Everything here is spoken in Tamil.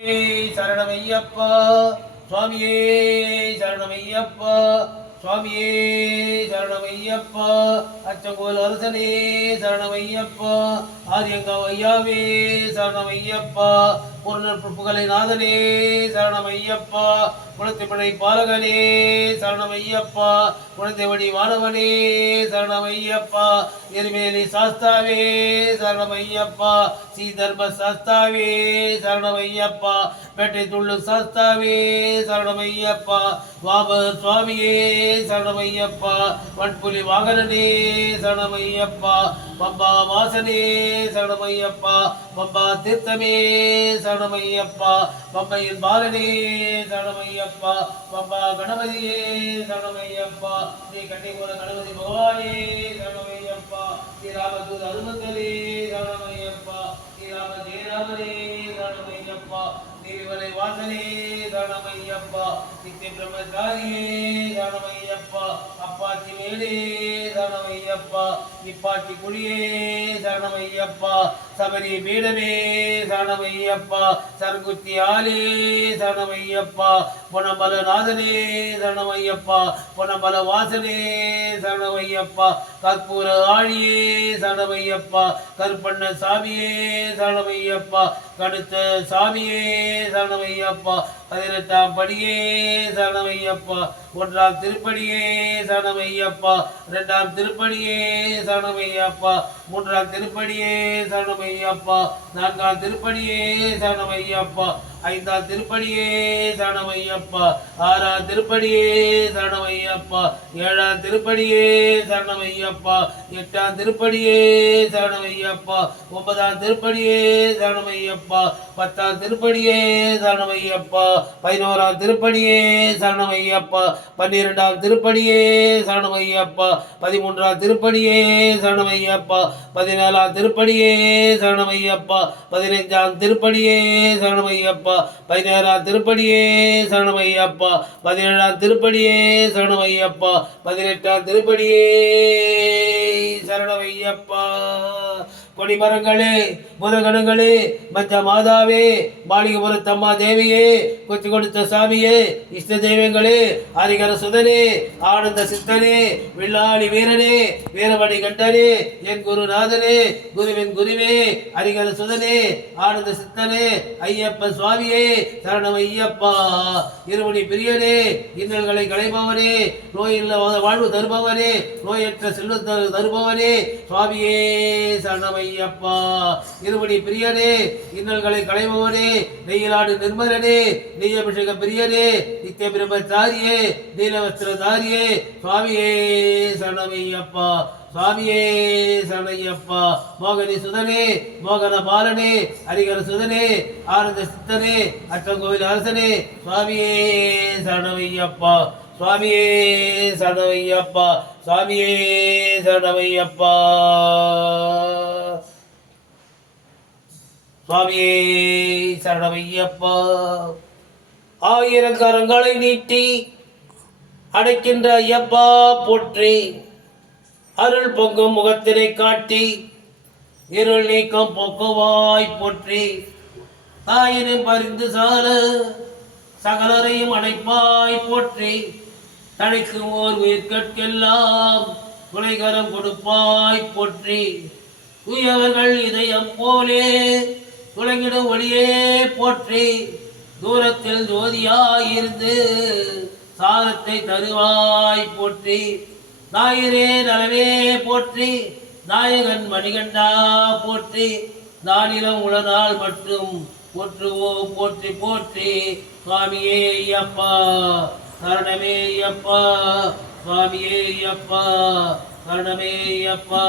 சரணமையப்பா சுவாமியே சரணமையப்பா சுவாமியே சரணமையப்பா அச்சங்கோல் அரசனே சரணமையப்பா ஆரியங்காவ் ஐயாவே சரணமையப்பா புகழை நாதனே சரணமையப்பா குளத்திப்படை பாலகனே சரணமையப்பா குழந்தைவடி வானவனே சரணமையப்பா எரிமேலி சாஸ்தாவே சரணமையப்பா ஸ்ரீதர்ம சாஸ்தாவே சரணமையப்பா பேட்டை துள்ளு சாஸ்தாவே சரணமையப்பா வாப சுவாமியே சரணமையப்பா வன்புலி வாகனனே சரணமையப்பா பம்பா வாசனே சரணமையப்பா பம்பா தீர்த்தமே சரணமையப்பா பம்பையின் பாலனே சரணமையப்பா பம்பா கணபதியே சரணமையப்பா ஸ்ரீ கன்னிகோல கணபதி பகவானே சரணமையப்பா ஸ்ரீராமதூத அருமந்தலே சரணமையப்பா ஸ்ரீராம ஜெயராமனே சரணமையப்பா நீர்வலை வாசனே சரணமையப்பா நித்திய பிரம்மச்சாரியே சரணமையப்பா அப்பாச்சி மேலே சரணமையப்பா நிப்பாச்சி குழியே சரணமையப்பா சபரி பீடமே சரணமையப்பா சர்க்குத்தி ஆலே சரணமையப்பா பொன்னம்பல நாதனே சரணமையப்பா பொன்னம்பல வாசனே சரணமையப்பா கற்பூர ஆழியே சரணமையப்பா கருப்பண்ண சாமியே சரணமையப்பா கடுத்த சாமியே சரணமையப்பா 18ஆம் படியே சரணமையப்பா 1ஆம் திருப்படியே சரணமையப்பா 2ஆம் திருப்படியே சரணமையப்பா 3ஆம் திருப்படியே சரணமையப்பா 4ஆம் திருப்படியே சரணமையப்பா 5ஆம் திருப்படியே சரணமையப்பா 6ஆம் திருப்படியே சரணமையப்பா 7ஆம் திருப்படியே சரணமையப்பா 8ஆம் திருப்படியே சரணமையப்பா 9ஆம் திருப்படியே சரணமையப்பா 10ஆம் திருப்படியே சரணமையப்பா 11ஆம் திருப்படியே சரணமையப்பா 12ஆம் திருப்படியே சரணமையப்பா 13ஆம் திருப்படியே சரணமையப்பா 14ஆம் திருப்படியே சரணமையப்பா 15ஆம் திருப்படியே சரணமையப்பா 16ஆம் திருப்படியே சரணமையப்பா 17ஆம் திருப்படியே சரணமையப்பா 18ஆம் திருப்படியே சரணமையப்பா கொடிமரங்களே முதகணங்களே மஞ்ச மாதாவே மாளிகைபுரத்தம்மா தேவியே கொச்சி கொடுத்த சாமியே இஷ்ட தெய்வங்களே ஹரிகர சுதனே ஆனந்த சித்தனே வில்லாளி வீரனே வீரமணி கண்டனே என் குருநாதனே குருவின் குருவே ஹரிகர சுதனே ஆனந்த சித்தனே ஐயப்ப சுவாமியே சரணம் ஐயப்பா இருமணி பிரியனே இன்னல்களை களைபவனே நோயில்ல வாழ்வு தருபவனே நோயற்ற செல்வ தருபவனே சுவாமியே சரணம் ஐயப்பா இருமணி பிரியனே இன்னல்களை களைபவனே நெய்யிலாடு நிர்மலனே நெய்யபிஷேக பிரியனே நித்திய பிரம்மச்சாரியே நீலவஸ்திரதாரியே சுவாமியே சரணமையப்பா சுவாமியே சரணையப்பா மோகனி சுதனே மோகன பாலனே ஹரிகர சுதனே ஆனந்த சித்தனே அச்சங்கோவில் அரசனே சுவாமியே சரணமையப்பா சுவாமியே சரணமையப்பா சுவாமியே சரணமையப்பா சுவாமியே சரணமையப்பா ஆயிரங்கரங்களை நீட்டி அடைக்கின்ற ஐயப்பா போற்றி அருள் பொங்கும் முகத்தினை காட்டி இருள் நீக்கம் போக்குவாய் போற்றி தாயினும் பரிந்து சார சகலரையும் அடைப்பாய் போற்றி தடைக்கும் ஓர் உயிர்கட்கெல்லாம் துணைகரம் கொடுப்பாய் போற்றி தூயவர்கள் இதயம் போலே துளங்கிடும் ஒளியே போற்றி தூரத்தில் ஜோதியாயிருந்து சாரத்தை தருவாய் போற்றி நாயரே நலவே போற்றி நாயகன் மணிகண்டா போற்றி நானிலம் உளநாள் மற்றும் போற்றுவோம் போற்றி போற்றி சுவாமியே ஐயப்பா சரணமே ஐயப்பா சுவாமியே ஐயப்பா சரணமே ஐயப்பா